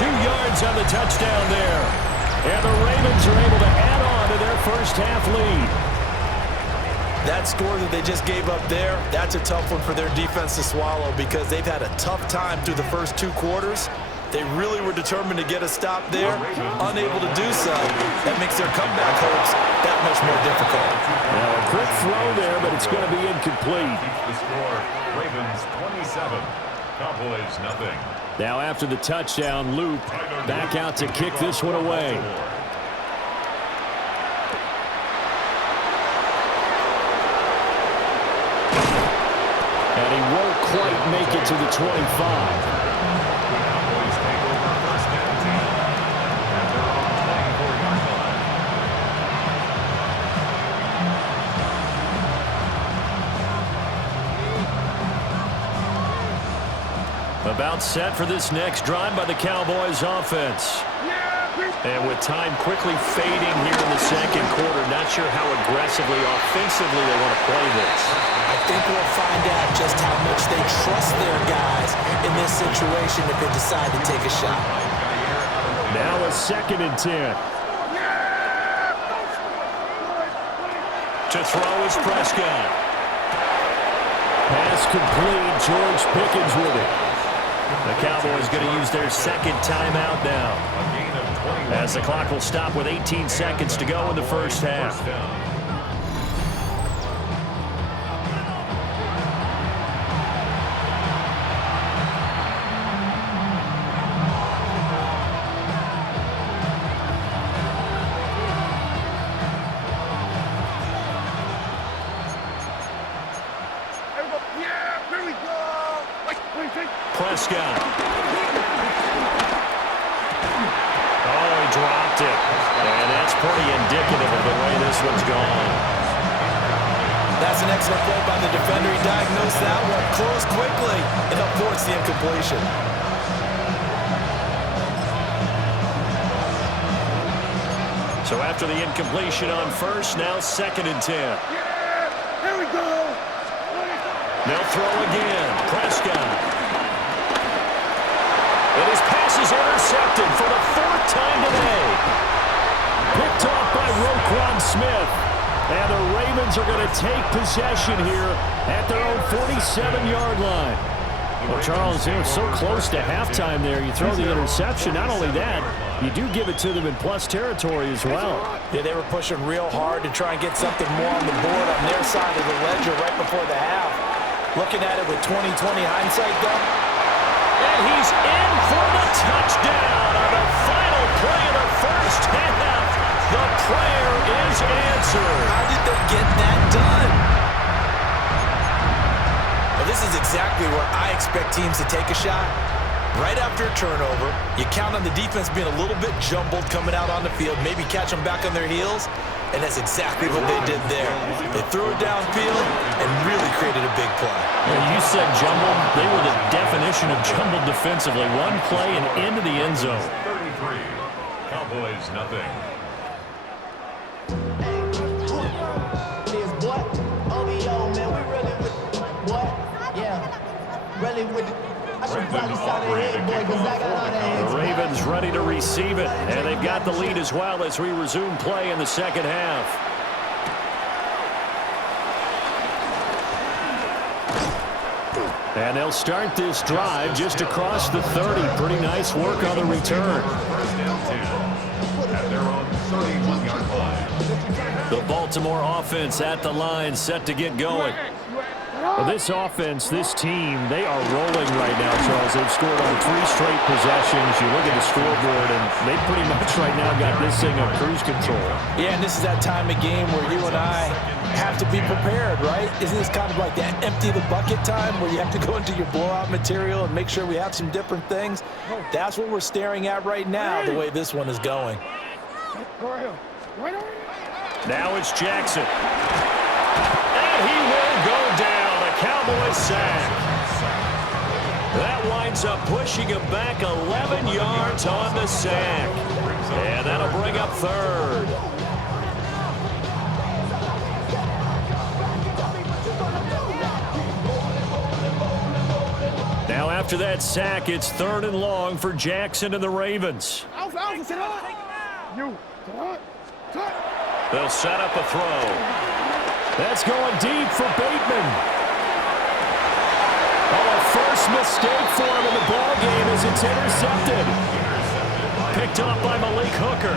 2 yards on the touchdown there. And the Ravens are able to add on to their first half lead. That score that they just gave up there, that's a tough one for their defense to swallow because they've had a tough time through the first 2 quarters. They really were determined to get a stop there, unable to do so. That makes their comeback hopes that much more difficult. Now a quick throw there, but it's going to be incomplete. The score, Ravens 27, Cowboys nothing. Now after the touchdown, Luke back out to kick this one away. And he won't quite make it to the 25. The Cowboys take over first and 10 at their own 24-yard line. About set for this next drive by the Cowboys offense. And with time quickly fading here in the second quarter, not sure how aggressively, offensively they want to play this. I think we'll find out just how much they trust their guys in this situation if they decide to take a shot. Now a 2nd and 10. To throw is Prescott. Pass complete. George Pickens with it. The Cowboys going to use their 2nd timeout now, as the clock will stop with 18 seconds to go in the first half. Prescott. Oh, he dropped it. And that's pretty indicative of the way this one's gone. That's an excellent play by the defender. He diagnosed that one, closed quickly, and aborts the incompletion. So after the incompletion on first, now 2nd and 10. Here we go. They'll throw again. Prescott. And his pass is intercepted for the 4th time today. Picked off by Roquan Smith. And the Ravens are going to take possession here at their own 47-yard line. Well, Charles, they were so close to halftime there. You throw the interception. Not only that, you do give it to them in plus territory as well. Yeah, they were pushing real hard to try and get something more on the board on their side of the ledger right before the half. Looking at it with 20/20 hindsight, though. And he's in for the touchdown on the final play of the first half. The prayer is answered. How did they get that done? Well, this is exactly where I expect teams to take a shot. Right after a turnover, you count on the defense being a little bit jumbled coming out on the field, maybe catch them back on their heels, and that's exactly what they did there. They threw it downfield and really created a big play. Well, you said jumbled. They were the definition of jumbled defensively. One play and into the end zone. 33, Cowboys nothing. The Ravens ready to receive it, and they've got the lead as well as we resume play in the second half. And they'll start this drive just across the 30. Pretty nice work on the return. First down 10 at their own 31-yard line. The Baltimore offense at the line, set to get going. Well, this offense, this team, they are rolling right now, Charles. They've scored on 3 straight possessions. You look at the scoreboard, and they pretty much right now got this thing on cruise control. Yeah, and this is that time of game where you and I have to be prepared, right? Isn't this kind of like that empty the bucket time where you have to go into your blowout material and make sure we have some different things? That's what we're staring at right now, the way this one is going. Now it's Jackson. And he will go down. A Cowboys sack. That winds up pushing him back 11 yards on the sack. And that'll bring up 3rd. Now Now after that sack, it's 3rd and long for Jackson and the Ravens. They'll set up a throw. That's going deep for Bateman. Oh, a first mistake for him in the ballgame as it's intercepted. Picked off by Malik Hooker.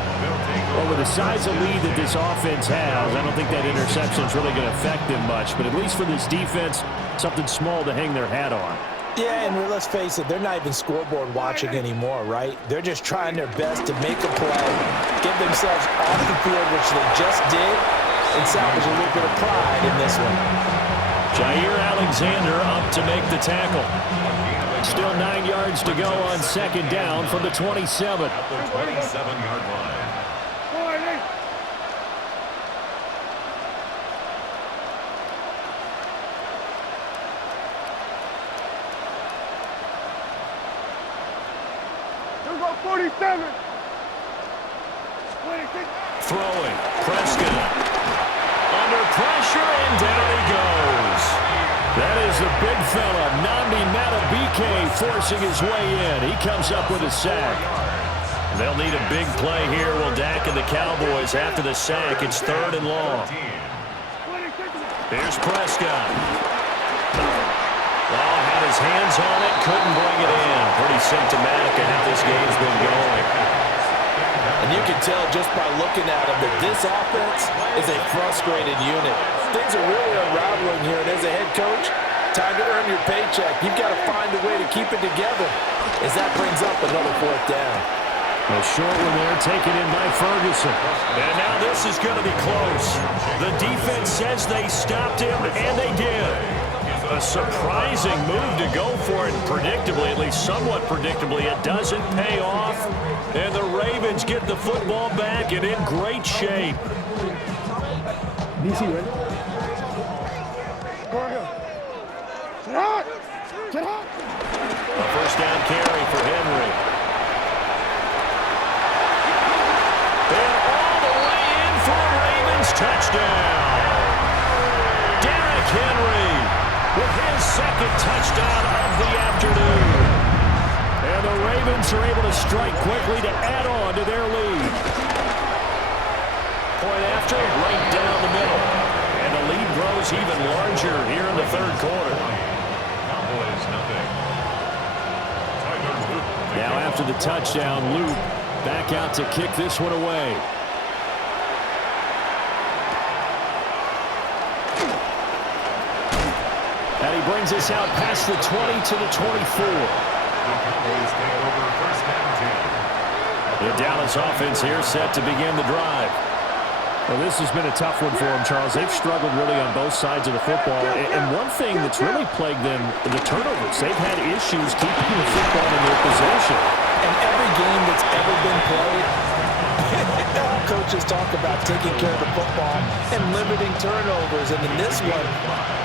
Well, with the size of lead that this offense has, I don't think that interception is really going to affect them much. But at least for this defense, something small to hang their hat on. Yeah, and let's face it, they're not even scoreboard watching anymore, right? They're just trying their best to make a play, get themselves off the field, which they just did, and salvage a little bit of pride in this one. Jair Alexander up to make the tackle. Still 9 yards to go on 2nd down from the 27. At the 27-yard line. Throwing. Prescott. Under pressure, and down he goes. That is the big fella, Nnamdi Madubuike, forcing his way in. He comes up with a sack. They'll need a big play here. Will Dak and the Cowboys after the sack. It's 3rd and long. Here's Prescott. Oh, had his hands on it, couldn't bring it in. Pretty symptomatic of how this game's been going. And you can tell just by looking at him that this offense is a frustrated unit. Things are really unraveling here, and as a head coach, time to earn your paycheck. You've got to find a way to keep it together as that brings up another 4th down. A short one there, taken in by Ferguson. And now this is going to be close. The defense says they stopped him, and they did. A surprising move to go for it, predictably, at least somewhat predictably. It doesn't pay off, and the Ravens get the football back and in great shape. DC, ready? Get hot! A 1st down carry for Henry. And all the way in for a Ravens touchdown. Derrick Henry with his 2nd touchdown of the afternoon. And the Ravens are able to strike quickly to add on to their lead. Point after, right down the middle. And the lead grows even larger here in the 3rd quarter. Cowboys, nothing. Now after the touchdown, Luke back out to kick this one away. And he brings us out past the 20 to the 24. The Cowboys take over 1st and 10. The Dallas offense here set to begin the drive. Well, this has been a tough one for them, Charles. They've struggled really on both sides of the football. And one thing that's really plagued them, the turnovers. They've had issues keeping the football in their possession. And every game that's ever been played, coaches talk about taking care of the football and limiting turnovers. And in this one,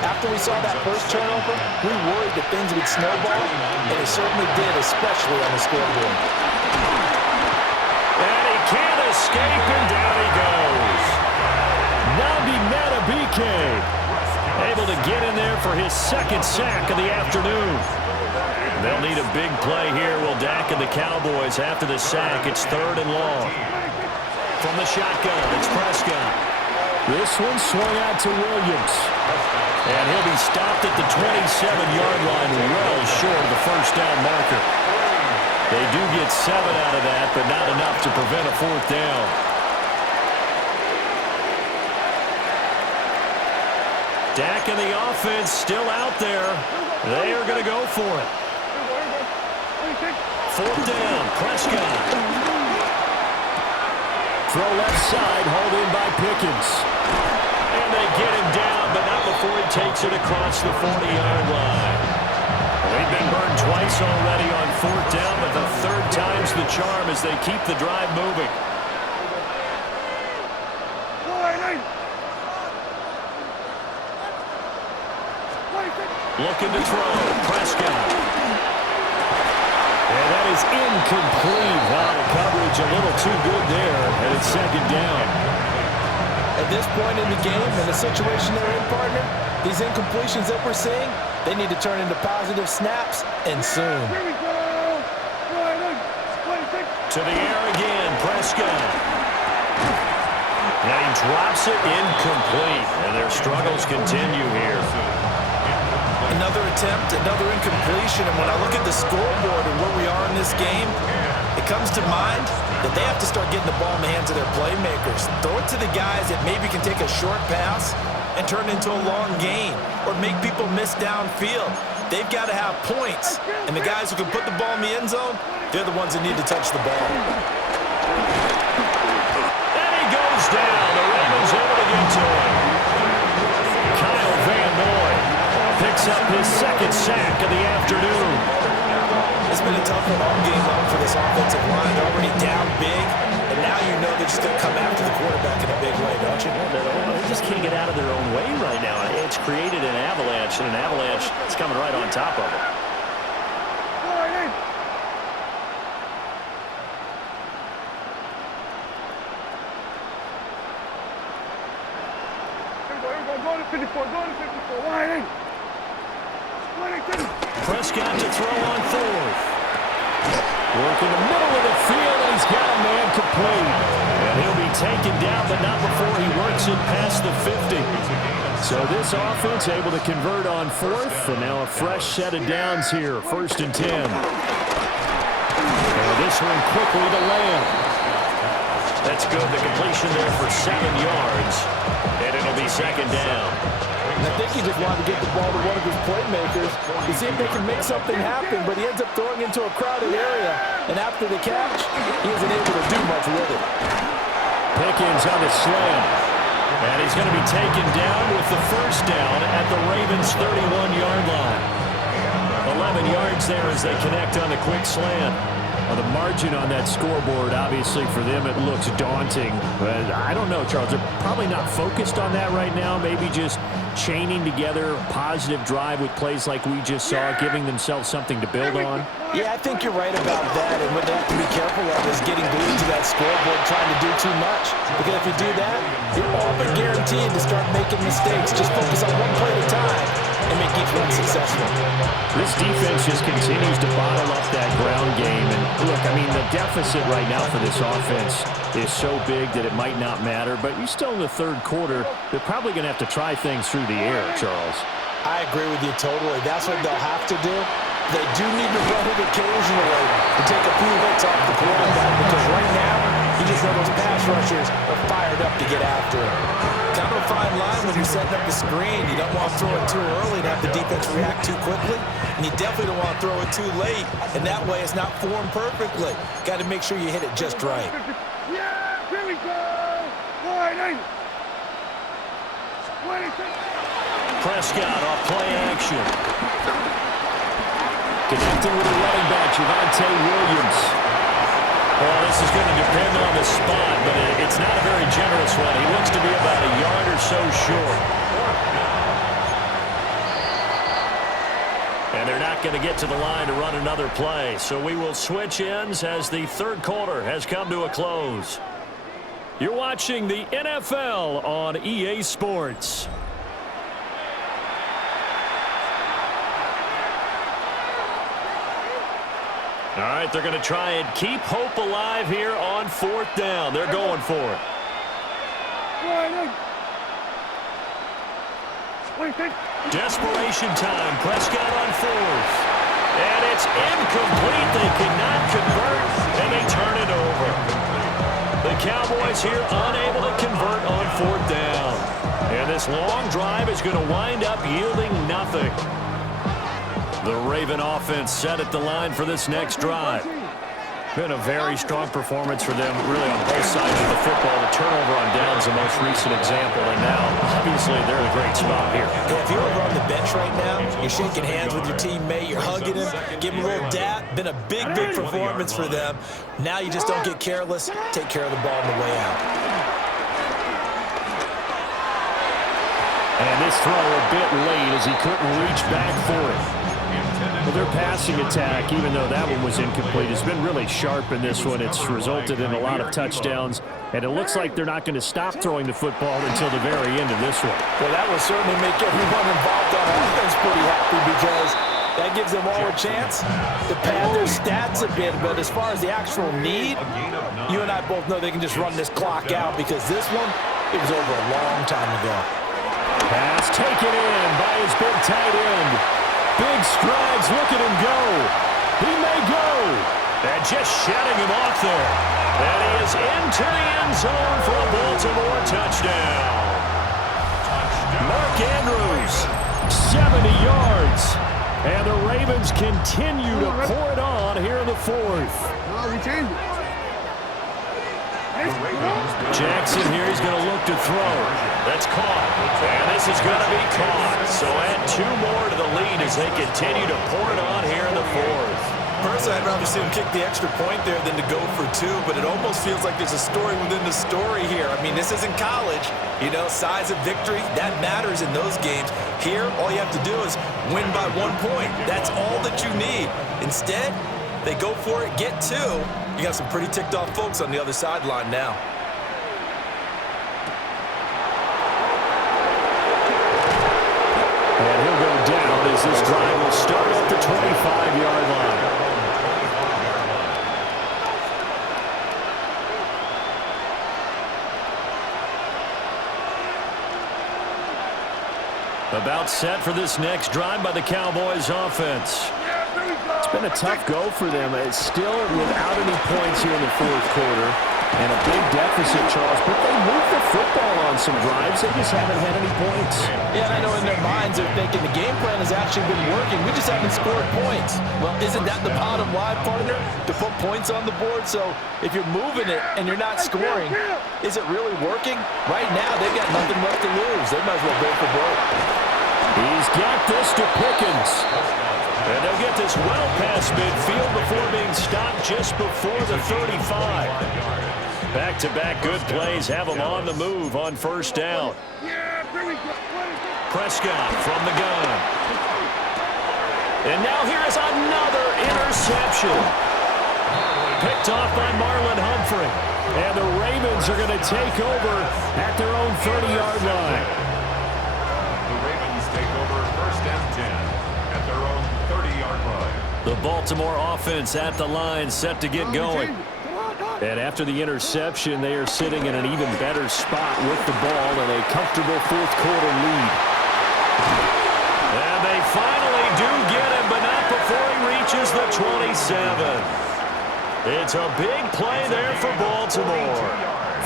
after we saw that first turnover, we worried that things would snowball, and it certainly did, especially on the scoreboard. And he can't escape, and down he goes. Nnamdi Madubuike able to get in there for his 2nd sack of the afternoon. They'll need a big play here. Will Dak and the Cowboys after the sack. It's 3rd and long. From the shotgun, it's Prescott. This one swung out to Williams. And he'll be stopped at the 27-yard line, well short of the 1st down marker. They do get 7 out of that, but not enough to prevent a 4th down. Dak and the offense still out there. They are going to go for it. 4th down, Prescott. Throw left side, hauled in by Pickens. And they get him down, but not before he takes it across the 40-yard line. They've been burned twice already on 4th down, but the 3rd time's the charm as they keep the drive moving. Looking to throw, Prescott. And that is incomplete. Wow, the coverage a little too good there, and it's 2nd down. At this point in the game, in the situation they're in, partner, these incompletions that we're seeing, they need to turn into positive snaps, and soon. Here we go. To the air again, Prescott. And he drops it incomplete, and their struggles continue here. Another attempt, another incompletion, and when I look at the scoreboard and where we are in this game, it comes to mind that they have to start getting the ball in the hands of their playmakers. Throw it to the guys that maybe can take a short pass and turn it into a long gain or make people miss downfield. They've got to have points, and the guys who can put the ball in the end zone, they're the ones that need to touch the ball. And he goes down. The Ravens able to get to him. Kyle Van Noy picks up his second sack of the afternoon. It's been a tough one all game long for this offensive line. They're already down big, and now you know they're just going to come after the quarterback in a big way, don't you? They just can't get out of their own way right now. It's created an avalanche, and an avalanche is coming right on top of it. Prescott to throw on fourth. Work in the middle of the field, and he's got a man complete. And he'll be taken down, but not before he works it past the 50. So this offense able to convert on fourth, and now a fresh set of downs here, 1st and 10. And this one quickly to Lamb. That's good. The completion there for 7 yards, and it'll be 2nd down. I think he just wanted to get the ball to one of his playmakers to see if they can make something happen, but he ends up throwing into a crowded area, and after the catch, he isn't able to do much with it. Pickens on the slam, and he's going to be taken down with the 1st down at the Ravens' 31-yard line. 11 yards there as they connect on the quick slant. The margin on that scoreboard, obviously, for them, it looks daunting. But I don't know, Charles. They're probably not focused on that right now. Maybe just chaining together a positive drive with plays like we just saw, giving themselves something to build on. Yeah, I think you're right about that. And what they have to be careful of is getting glued to that scoreboard, trying to do too much. Because if you do that, you're all but guaranteed to start making mistakes. Just focus on one play at a time and make each one successful. This defense just continues to bottle up that ground game. And look, I mean, the deficit right now for this offense is so big that it might not matter. But you're still in the 3rd quarter. They're probably going to have to try things through the air, Charles. I agree with you totally. That's what they'll have to do. They do need to run it occasionally to take a few hits off the quarterback, because right now, you just know those pass rushers are fired up to get after him. Kind of a fine line when you're setting up the screen. You don't want to throw it too early and have the defense react too quickly, and you definitely don't want to throw it too late, and that way it's not formed perfectly. Got to make sure you hit it just right. Yeah, here we go. Prescott off play action. Connecting with the running back, Javonte Williams. Well, this is going to depend on the spot, but it's not a very generous one. He looks to be about a yard or so short. And they're not going to get to the line to run another play. So we will switch ends as the 3rd quarter has come to a close. You're watching the NFL on EA Sports. All right, they're going to try and keep hope alive here on 4th down. They're going for it. Desperation time. Prescott on 4th. And it's incomplete. They cannot convert, and they turn it over. The Cowboys here unable to convert on 4th down. And this long drive is going to wind up yielding nothing. The Raven offense set at the line for this next drive. Been a very strong performance for them, really, on both sides of the football. The turnover on downs the most recent example, and now, obviously, they're in a great spot here. Yeah, if you're over on the bench right now, you're shaking hands with your teammate, you're hugging him, giving him a little dap. Been a big performance for them. Now you just don't get careless. Take care of the ball on the way out. And this throw a bit late as he couldn't reach back for it. Well, their passing attack, even though that one was incomplete, has been really sharp in this one. It's resulted in a lot of touchdowns, and it looks like they're not going to stop throwing the football until the very end of this one. Well, that will certainly make everyone involved on offense pretty happy because that gives them all a chance to pad their stats a bit. But as far as the actual need, you and I both know they can just run this clock out because this one, it was over a long time ago. Pass taken in by his big tight end. Big strides, look at him go. He may go. And just shutting him off there. And he is into the end zone for a Baltimore touchdown. Mark Andrews, 70 yards. And the Ravens continue to pour it on here in the fourth. We changed it. Jackson here, he's going to look to throw. That's caught. And this is going to be caught. So add 2 more to the lead as they continue to pour it on here in the fourth. Personally, I'd rather see him kick the extra point there than to go for 2, but it almost feels like there's a story within the story here. I mean, this isn't college. You know, size of victory, that matters in those games. Here, all you have to do is win by 1 point. That's all that you need. Instead, they go for it, get 2. You got some pretty ticked off folks on the other sideline now. And he'll go down as this drive will start at the 25-yard line. About set for this next drive by the Cowboys offense. It's been a tough go for them. It's still without any points here in the fourth quarter. And a big deficit, Charles. But they moved the football on some drives. They just haven't had any points. Yeah, and I know in their minds they're thinking the game plan has actually been working. We just haven't scored points. Well, isn't that the bottom line, partner? To put points on the board? So if you're moving it and you're not scoring, is it really working? Right now, they've got nothing left to lose. They might as well go for broke. He's got this to Pickens. And they'll get this well past midfield before being stopped just before the 35. Back-to-back good plays have them on the move on first down. Prescott from the gun. And now here is another interception. Picked off by Marlon Humphrey. And the Ravens are going to take over at their own 30-yard line. The Ravens take over first and 10 at their own 30-yard line. The Baltimore offense at the line, set to get going. And after the interception, they are sitting in an even better spot with the ball and a comfortable fourth quarter lead. And they finally do get him, but not before he reaches the 27. It's a big play there for Baltimore.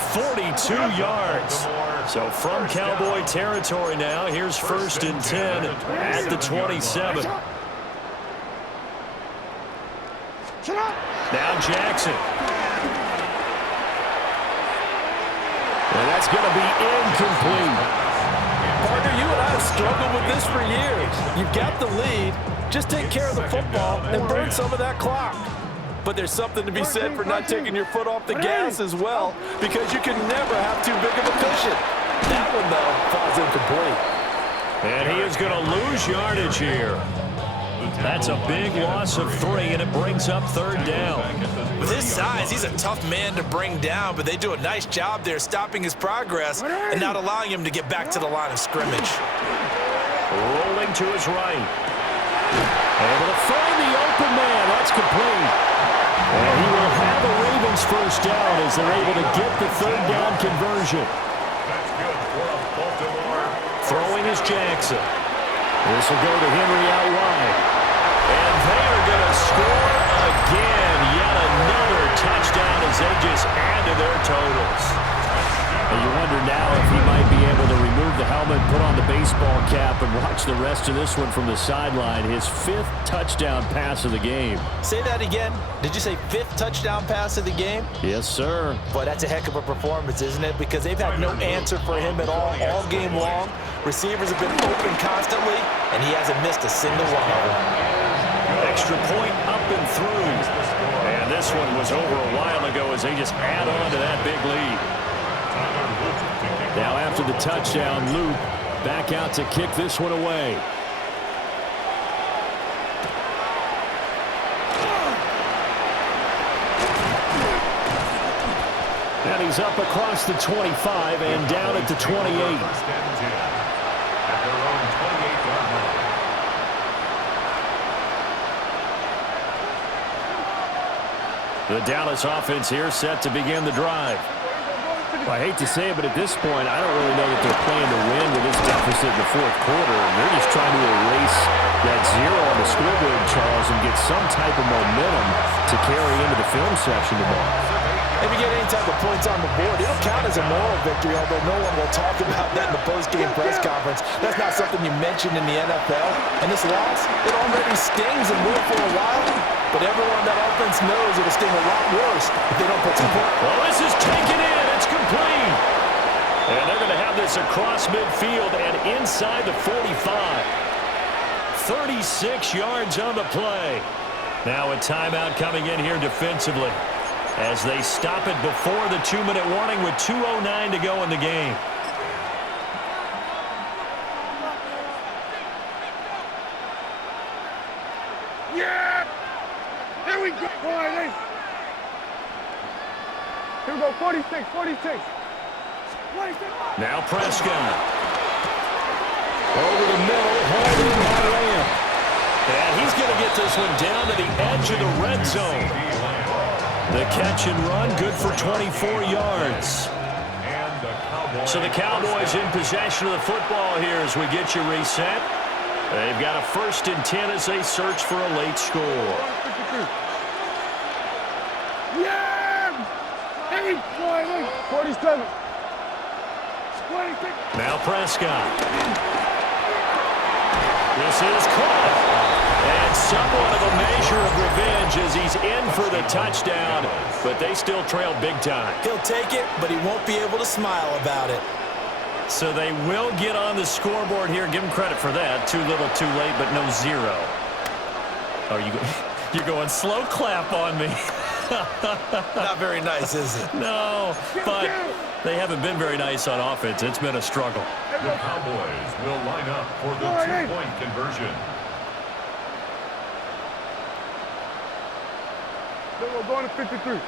42 yards. So from Cowboy territory now, here's first and 10 at the 27. Now Jackson. And that's going to be incomplete. Partner, you and I have struggled with this for years. You've got the lead. Just take care of the football and burn some of that clock. But there's something to be said for not taking your foot off the gas as well, because you can never have too big of a cushion. That one, though, falls incomplete. And he is going to lose yardage here. That's a big loss of 3, and it brings up third down. With his size, he's a tough man to bring down, but they do a nice job there stopping his progress and not allowing him to get back to the line of scrimmage. Rolling to his right. Able to find the open man. That's complete. And he will have a Ravens first down as they're able to get the third down conversion. That's good for Baltimore. Throwing is Jackson. This will go to Henry out wide. And they are going to score again. Yet another touchdown as they just add to their totals. And you wonder now if he might be able to remove the helmet, put on the baseball cap, and watch the rest of this one from the sideline. His 5th touchdown pass of the game. Say that again. Did you say 5th touchdown pass of the game? Yes, sir. Boy, that's a heck of a performance, isn't it? Because they've had no answer for him at all game long. Receivers have been open constantly, and he hasn't missed a single one of them. Extra point up and through. And this one was over a while ago as they just add on to that big lead. Now after the touchdown, Luke back out to kick this one away. And he's up across the 25 and down at the 28. First and 10 at their own 28-yard line. The Dallas offense here set to begin the drive. Well, I hate to say it, but at this point, I don't really know that they're playing to win with this deficit in the fourth quarter. And they're just trying to erase that zero on the scoreboard, Charles, and get some type of momentum to carry into the film section tomorrow. If you get any type of points on the board, it'll count as a moral victory, although no one will talk about that in the post-game press conference. That's not something you mentioned in the NFL. And this loss, it already stings and will for a while. But everyone on that offense knows it'll sting a lot worse if they don't put some points. Well, this is taken in. It's complete. And they're going to have this across midfield and inside the 45. 36 yards on the play. Now a timeout coming in here defensively, as they stop it before the 2-minute warning with 2:09 to go in the game. Yeah! Here we go. Here we go. 46, 46. 46. Now Prescott. Over the middle, holding by Lamb. And he's going to get this one down to the edge of the red zone. The catch and run, good for 24 yards. So the Cowboys in possession of the football here as we get you reset. They've got a 1st and 10 as they search for a late score. Yeah! Here we go. 47. 26. Now Prescott. This is caught. And somewhat of a measure of revenge as he's in for the touchdown, but they still trail big time. He'll take it, but he won't be able to smile about it. So they will get on the scoreboard here. Give him credit for that. Too little, too late, but no zero. Oh, you're going slow clap on me. Not very nice, is it? No, but they haven't been very nice on offense. It's been a struggle. The Cowboys will line up for the 2-point conversion. Then we're going to 53.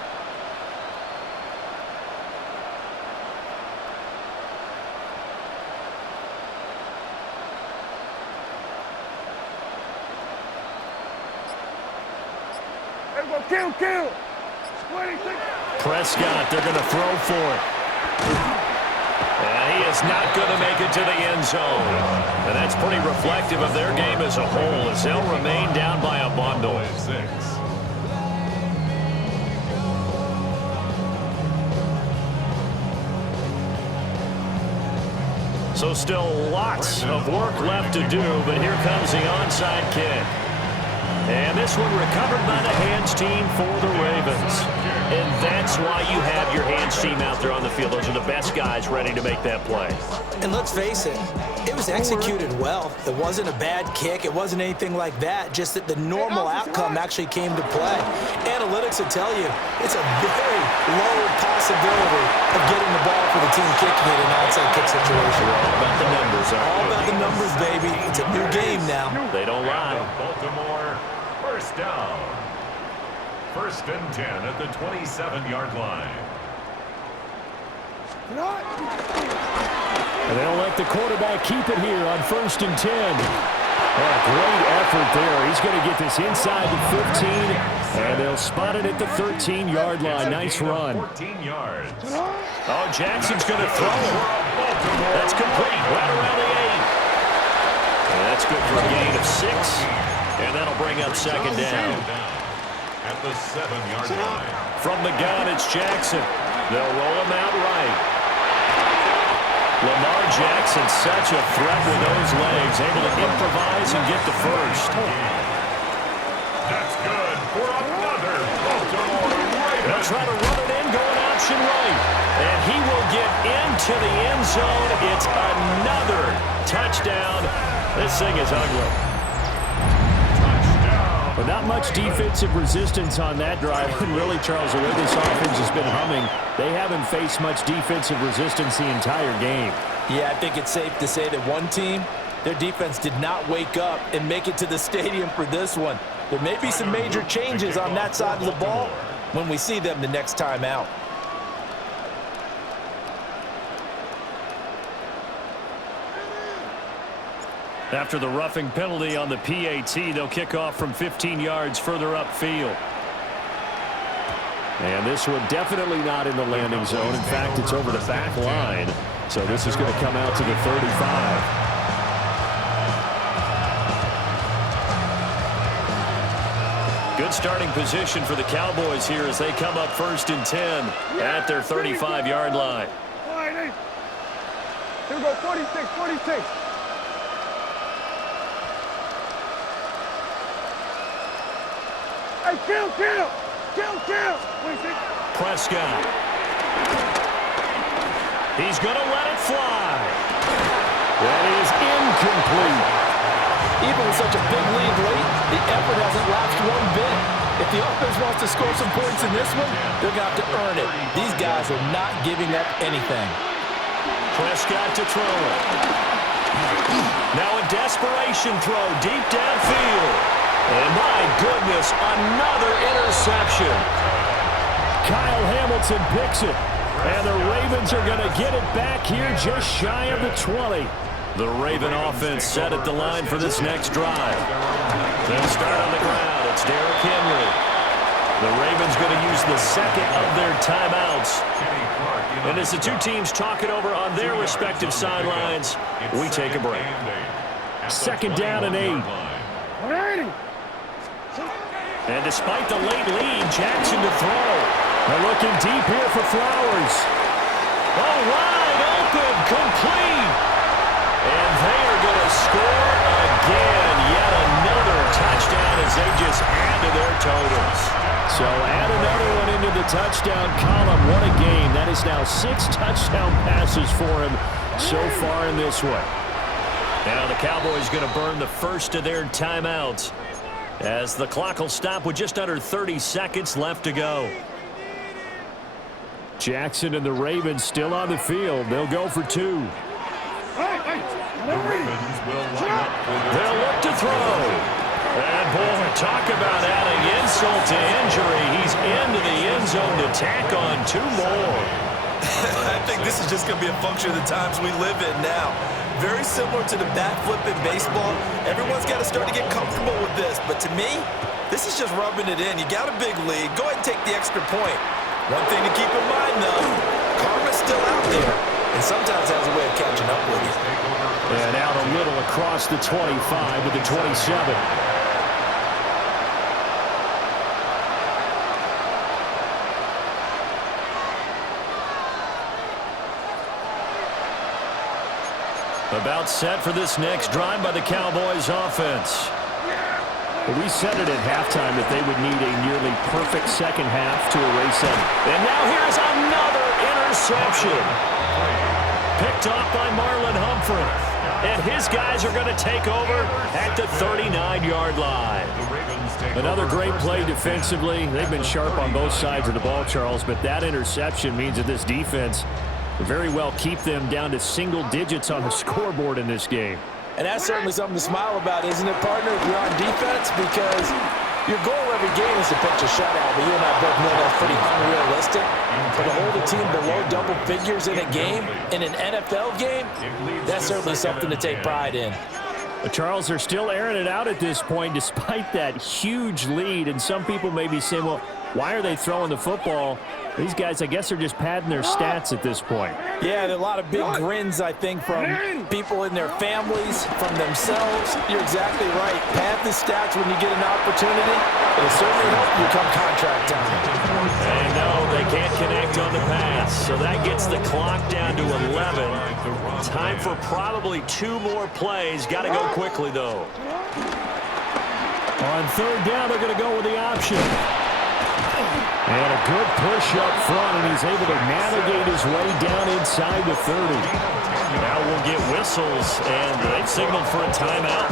There we go. Kill. 26. Prescott, they're going to throw for it. And he is not going to make it to the end zone. And that's pretty reflective of their game as a whole, as they'll remain down by a bundle. 6. So still lots of work left to do, but here comes the onside kick. And this one recovered by the hands team for the Ravens. And that's why you have your hands team out there on the field. Those are the best guys ready to make that play. And let's face it, it was executed well. It wasn't a bad kick. It wasn't anything like that. Just that the normal outcome actually came to play. Analytics will tell you it's a very low possibility of getting the ball for the team kicking it in an onside kick situation. All about the numbers, All about the numbers, baby. It's a new game now. They don't lie. Baltimore, first down. 1st and 10 at the 27-yard line. And they'll let the quarterback keep it here on 1st and 10. Oh, great effort there. He's going to get this inside the 15, and they'll spot it at the 13-yard line. Nice run. 14 yards. Oh, Jackson's going to throw it. That's complete. Right around the 8. And that's good for a gain of 6. And that'll bring up 2nd down. At the 7-yard line. From the gun, it's Jackson. They'll roll him out right. Lamar Jackson, such a threat with those legs, able to improvise and get the first. That's good for another Baltimore Ravens. They'll try to run it in, going option right. And he will get into the end zone. It's another touchdown. This thing is ugly. But not much defensive resistance on that drive. And really, Charles, the way this offense has been humming, they haven't faced much defensive resistance the entire game. Yeah, I think it's safe to say that one team, their defense did not wake up and make it to the stadium for this one. There may be some major changes on that side of the ball when we see them the next time out. After the roughing penalty on the PAT, they'll kick off from 15 yards further upfield. And this one definitely not in the landing zone. In fact, it's over the back line. So this is going to come out to the 35. Good starting position for the Cowboys here as they come up 1st and 10 at their 35-yard line. Here we go, 46, 46. Hey, kill. Prescott. He's going to let it fly. That is incomplete. Even with such a big lead late, the effort hasn't lapsed one bit. If the offense wants to score some points in this one, they're going to have to earn it. These guys are not giving up anything. Prescott to throw it. Now a desperation throw deep downfield. And my goodness, another interception. Kyle Hamilton picks it. And the Ravens are going to get it back here just shy of the 20. The Raven offense set at the line for this next drive. They'll start on the ground. It's Derrick Henry. The Ravens going to use the second of their timeouts. And as the two teams talk it over on their respective sidelines, we take a break. 2nd down and 8. And despite the late lead, Jackson to throw. They're looking deep here for Flowers. Oh, wide open, complete. And they are going to score again. Yet another touchdown as they just add to their totals. So add another one into the touchdown column. What a game. That is now 6 touchdown passes for him so far in this one. Now the Cowboys going to burn the first of their timeouts as the clock will stop with just under 30 seconds left to go. Jackson and the Ravens still on the field. They'll go for 2. They'll look to throw. And boy, talk about adding insult to injury. He's into the end zone to tack on 2 more. I think this is just going to be a function of the times we live in now. Very similar to the bat flip in baseball. Everyone's got to start to get comfortable with this. But to me, this is just rubbing it in. You got a big lead. Go ahead and take the extra point. One thing to keep in mind, though, karma's still out there. And sometimes has a way of catching up with you. And out a little across the 25 with the 27. About set for this next drive by the Cowboys offense. We said it at halftime that they would need a nearly perfect second half to erase them. And now here's another interception. Picked off by Marlon Humphrey. And his guys are going to take over at the 39-yard line. Another great play defensively. They've been sharp on both sides of the ball, Charles, but that interception means that this defense very well keep them down to single digits on the scoreboard in this game. And that's certainly something to smile about, isn't it, partner, if you're on defense? Because your goal every game is to pitch a shutout, but you and I both know that's pretty unrealistic. But to hold a team below double figures in a game, in an NFL game, that's certainly something to take pride in. Charles, they're still airing it out at this point despite that huge lead. And some people may be saying, well, why are they throwing the football? These guys, I guess, are just padding their stats at this point. Yeah, there are a lot of big grins, I think, from people in their families, from themselves. You're exactly right. Pad the stats when you get an opportunity. It'll certainly help you come contract time. And no, they can't connect on the pass. So that gets the clock down to 11. Time for probably 2 more plays. Got to go quickly, though. On 3rd down, they're going to go with the option. And a good push up front, and he's able to navigate his way down inside the 30. Now we'll get whistles, and they've signaled for a timeout.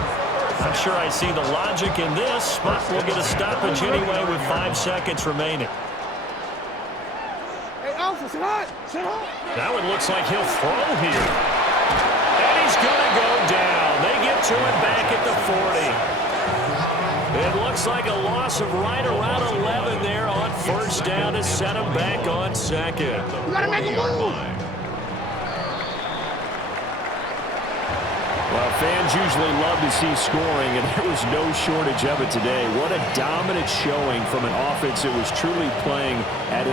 Not sure I see the logic in this, but we'll get a stoppage anyway with 5 seconds remaining. Hey, Alpha, sit hot. Now it looks like he'll throw here. And he's going to go down. They get to him back at the 40. It looks like a loss of right around 11 there on 1st down to set him back on 2nd. You gotta make a move. Well, Fans usually love to see scoring, and there was no shortage of it today. What a dominant showing from an offense that was truly playing at an